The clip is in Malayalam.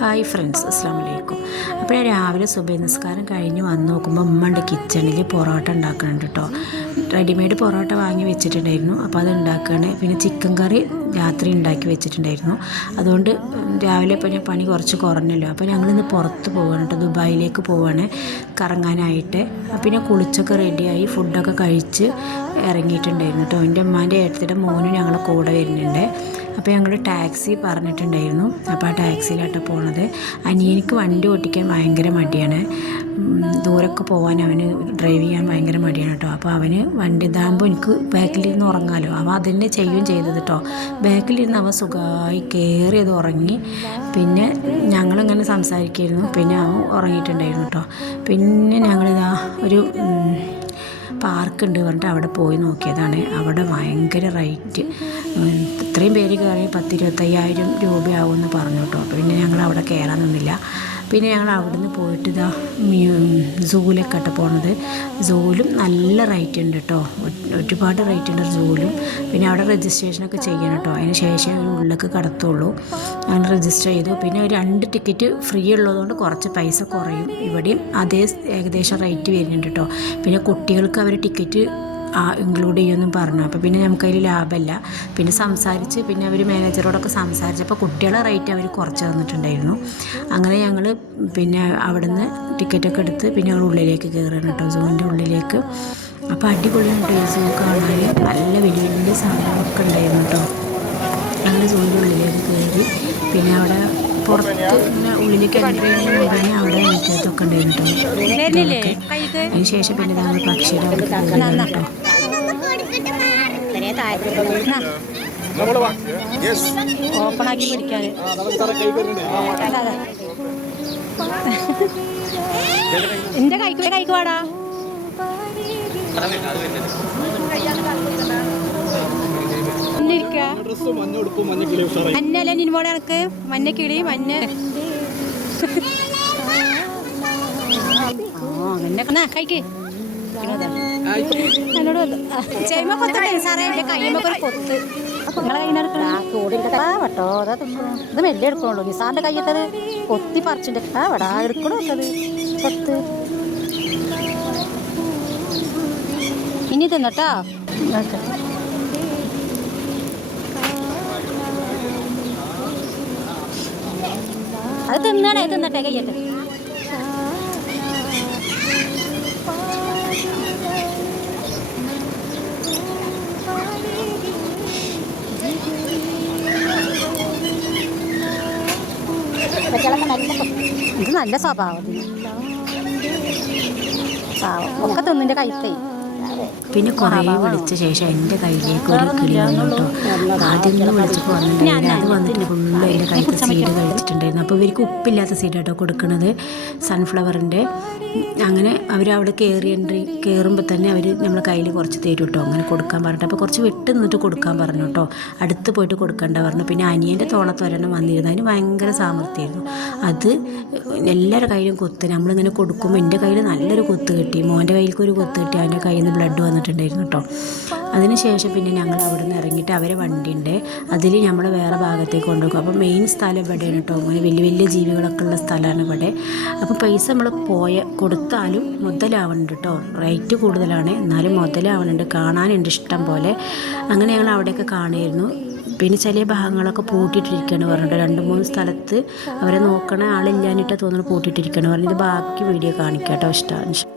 ഹായ് ഫ്രണ്ട്സ്, അസ്സാം വലൈക്കും. അപ്പോൾ ഞാൻ രാവിലെ സുബഹി നിസ്കാരം കഴിഞ്ഞ് വന്ന് നോക്കുമ്പോൾ ഉമ്മ കിച്ചണിൽ പൊറോട്ട ഉണ്ടാക്കുന്നുണ്ട് കേട്ടോ. റെഡിമെയ്ഡ് പൊറോട്ട വാങ്ങി വെച്ചിട്ടുണ്ടായിരുന്നു, അപ്പോൾ അത് ഉണ്ടാക്കുകയാണ്. പിന്നെ ചിക്കൻ കറി രാത്രി ഉണ്ടാക്കി വെച്ചിട്ടുണ്ടായിരുന്നു. അതുകൊണ്ട് രാവിലെ ഇപ്പോൾ ഞാൻ പണി കുറച്ച് കുറഞ്ഞല്ലോ. അപ്പോൾ ഞങ്ങളിന്ന് പുറത്ത് പോവുകയാണ് കേട്ടോ, ദുബായിലേക്ക് പോവുകയാണ് കറങ്ങാനായിട്ട്. പിന്നെ കുളിച്ചൊക്കെ റെഡിയായി ഫുഡൊക്കെ കഴിച്ച് ഇറങ്ങിയിട്ടുണ്ടായിരുന്നു കേട്ടോ. എൻ്റെ ഉമ്മാൻ്റെ ഏട്ടത്തിൻ്റെ മോനും ഞങ്ങളുടെ കൂടെ വരുന്നുണ്ട്. അപ്പോൾ ഞങ്ങൾ ടാക്സി പറഞ്ഞിട്ടുണ്ടായിരുന്നു. അപ്പോൾ ആ ടാക്സിയിലാട്ടോ പോണത്. അനിയനിക്ക് വണ്ടി ഓടിക്കാൻ ഭയങ്കര മടിയാണ്, ദൂരമൊക്കെ പോകാൻ അവന് ഡ്രൈവ് ചെയ്യാൻ ഭയങ്കര മടിയാണ് കേട്ടോ. അപ്പോൾ അവന് വണ്ടി ഇതാകുമ്പോൾ എനിക്ക് ബാക്കിലിരുന്ന് ഉറങ്ങാമല്ലോ. അവൻ അതിനെ ചെയ്യുകയും ചെയ്തത് കേട്ടോ. ബാക്കിലിരുന്ന് അവൻ സുഖമായി കയറിയത് ഉറങ്ങി. പിന്നെ ഞങ്ങളിങ്ങനെ സംസാരിക്കുമായിരുന്നു, പിന്നെ അവൻ ഉറങ്ങിയിട്ടുണ്ടായിരുന്നു കേട്ടോ. പിന്നെ ഞങ്ങളിതാ ഒരു പാർക്കുണ്ട് പറഞ്ഞിട്ട് അവിടെ പോയി നോക്കിയതാണ്. അവിടെ ഭയങ്കര റേറ്റ്, ഇത്രയും പേര് കയറി 10-25,000 രൂപയാവുമെന്ന് പറഞ്ഞു കേട്ടോ. അപ്പോൾ പിന്നെ ഞങ്ങൾ അവിടെ കയറാൻ നിന്നില്ല. പിന്നെ ഞങ്ങൾ അവിടെ നിന്ന് പോയിട്ട് ഇതാ സൂവിലേക്ക് കേട്ടോ പോണത്. സൂവിലും നല്ല റേറ്റ് ഉണ്ട് കേട്ടോ, ഒരുപാട് റേറ്റ് ഉണ്ട് സൂവിലും. പിന്നെ അവിടെ രജിസ്ട്രേഷനൊക്കെ ചെയ്യണം കേട്ടോ, അതിന് ശേഷം ഒരു ഉള്ളിലേക്ക് കടത്തുള്ളൂ. അങ്ങനെ രജിസ്റ്റർ ചെയ്തു. പിന്നെ 2 ടിക്കറ്റ് ഫ്രീ ഉള്ളതുകൊണ്ട് കുറച്ച് പൈസ കുറയും. ഇവിടെയും അതേ ഏകദേശം റേറ്റ് വരുന്നുണ്ട് കേട്ടോ. പിന്നെ കുട്ടികൾക്ക് അവർ ടിക്കറ്റ് ഇൻക്ലൂഡ് ചെയ്യുമെന്നും പറഞ്ഞു. അപ്പോൾ പിന്നെ നമുക്കതിൽ ലാഭമല്ല. പിന്നെ സംസാരിച്ച് പിന്നെ അവർ മാനേജറോടൊക്കെ സംസാരിച്ചപ്പോൾ കുട്ടികളെ റേറ്റ് അവർ കുറച്ച് തന്നിട്ടുണ്ടായിരുന്നു. അങ്ങനെ ഞങ്ങൾ പിന്നെ അവിടുന്ന് ടിക്കറ്റൊക്കെ എടുത്ത് പിന്നെ ഞങ്ങൾ ഉള്ളിലേക്ക് കയറുകയാണ് കേട്ടോ, സൂവിൻ്റെ ഉള്ളിലേക്ക്. അപ്പോൾ അടിപൊളിയുണ്ട് സൂ കാണാൻ, നല്ല വലിയ വലിയ സാധനങ്ങളൊക്കെ ഉണ്ടായിരുന്നു കേട്ടോ. ഞങ്ങൾ സൂവിൻ്റെ ഉള്ളിലേക്ക് കയറി. പിന്നെ അവിടെ പുറത്ത് ഇങ്ങനെ ഉള്ളിലേക്ക് എൻ്റർ ചെയ്യുന്നതിന് അവിടെ മറ്റേതൊക്കെ ഉണ്ടായിരുന്നു കേട്ടോ. അതിന് ശേഷം പിന്നെ നമ്മൾ പക്ഷിയുടെ അവിടെ കയറി കേട്ടോ. ഓപ്പണാക്കി പിടിക്കാൻ എന്റെ കൈക്ക് വാടാ. മഞ്ഞല്ലേ നിന്നോടെ എനക്ക് മഞ്ഞ കിളി മഞ്ഞ അങ്ങനെ കൈക്ക് എന്നോട് ചെയ്യുമ്പോ കൊത്തേ സാറേ, എന്റെ കയ്യുമ്പോ ഒരു കൊത്ത് നിങ്ങളെ കൈനെടുക്കണോ ഇത് മെല്ലെ എടുക്കണുള്ളൂ. നിസാറിന്റെ കയ്യിട്ടത് കൊത്തി പറിച്ചിട്ട് വടാ എടുക്കണോ അത് കൊത്ത്. ഇനി തിന്നട്ടോ, അത് തിന്നട്ടെ കയ്യട്ടെ. ഇത് നല്ല സ്വഭാവം, ഒക്കെ തിന്നിന്റെ കൈത്തേ. പിന്നെ കുറേ വിളിച്ച ശേഷം എൻ്റെ കയ്യിലേക്ക് ഒരു കിളി വന്നു കേട്ടോ. ആദ്യം നിന്ന് വിളിച്ചപ്പോൾ വന്നിട്ടുണ്ടായിരുന്നു, അത് വന്നിട്ട് ഫുള്ള് എൻ്റെ കയ്യിൽ സീഡ് കഴിച്ചിട്ടുണ്ടായിരുന്നു. അപ്പോൾ ഇവർക്ക് ഉപ്പില്ലാത്ത സീഡ് കേട്ടോ കൊടുക്കുന്നത്, സൺഫ്ലവറിൻ്റെ. അങ്ങനെ അവരവിടെ കയറുമ്പോൾ തന്നെ അവർ നമ്മളെ കയ്യിൽ കുറച്ച് തരും കേട്ടോ, അങ്ങനെ കൊടുക്കാൻ പറഞ്ഞിട്ട്. അപ്പോൾ കുറച്ച് വിട്ട് നിന്നിട്ട് കൊടുക്കാൻ പറഞ്ഞു കേട്ടോ, അടുത്ത് പോയിട്ട് കൊടുക്കണ്ട പറഞ്ഞു. പിന്നെ അനിയൻ്റെ തോളത്ത് ഒരെണ്ണം വന്നിരുന്നു, അതിന് ഭയങ്കര സാമർത്ഥ്യമായിരുന്നു. അത് എല്ലാവരുടെ കയ്യിലും കൊത്ത് നമ്മളിങ്ങനെ കൊടുക്കുമ്പോൾ എൻ്റെ കയ്യിൽ നല്ലൊരു കൊത്ത് കിട്ടി, മോൻ്റെ കയ്യിലേക്ക് ഒരു കൊത്ത് കിട്ടി, അവൻ്റെ കയ്യിൽ നിന്ന് ബ്ലഡ് വന്നിട്ടുണ്ടായിരുന്നു കേട്ടോ. അതിനുശേഷം പിന്നെ ഞങ്ങൾ അവിടെ നിന്ന് ഇറങ്ങിയിട്ട് അവരെ വണ്ടിയുണ്ട്, അതിൽ നമ്മൾ വേറെ ഭാഗത്തേക്ക് കൊണ്ടുപോകും. അപ്പോൾ മെയിൻ സ്ഥലം ഇവിടെയാണ് കേട്ടോ, അങ്ങനെ വലിയ വലിയ ജീവികളൊക്കെ ഉള്ള സ്ഥലമാണ് ഇവിടെ. അപ്പോൾ പൈസ നമ്മൾ കൊടുത്താലും മുതലാവുന്നുണ്ട് കേട്ടോ, റേറ്റ് കൂടുതലാണ് എന്നാലും മുതലാവുന്നുണ്ട്, കാണാനുണ്ട് ഇഷ്ടം പോലെ. അങ്ങനെ ഞങ്ങൾ അവിടെയൊക്കെ കാണുമായിരുന്നു. പിന്നെ ചില ഭാഗങ്ങളൊക്കെ പൂട്ടിയിട്ടിരിക്കുകയാണ് പറഞ്ഞിട്ട്, 2-3 സ്ഥലത്ത് അവരെ നോക്കണ ആളില്ലാഞ്ഞിട്ട് തോന്നുന്നു പൂട്ടിയിട്ടിരിക്കുകയാണ് പറഞ്ഞത്. ബാക്കി വീഡിയോ കാണിക്കാം കേട്ടോ, ഇഷ്ടമാണ്.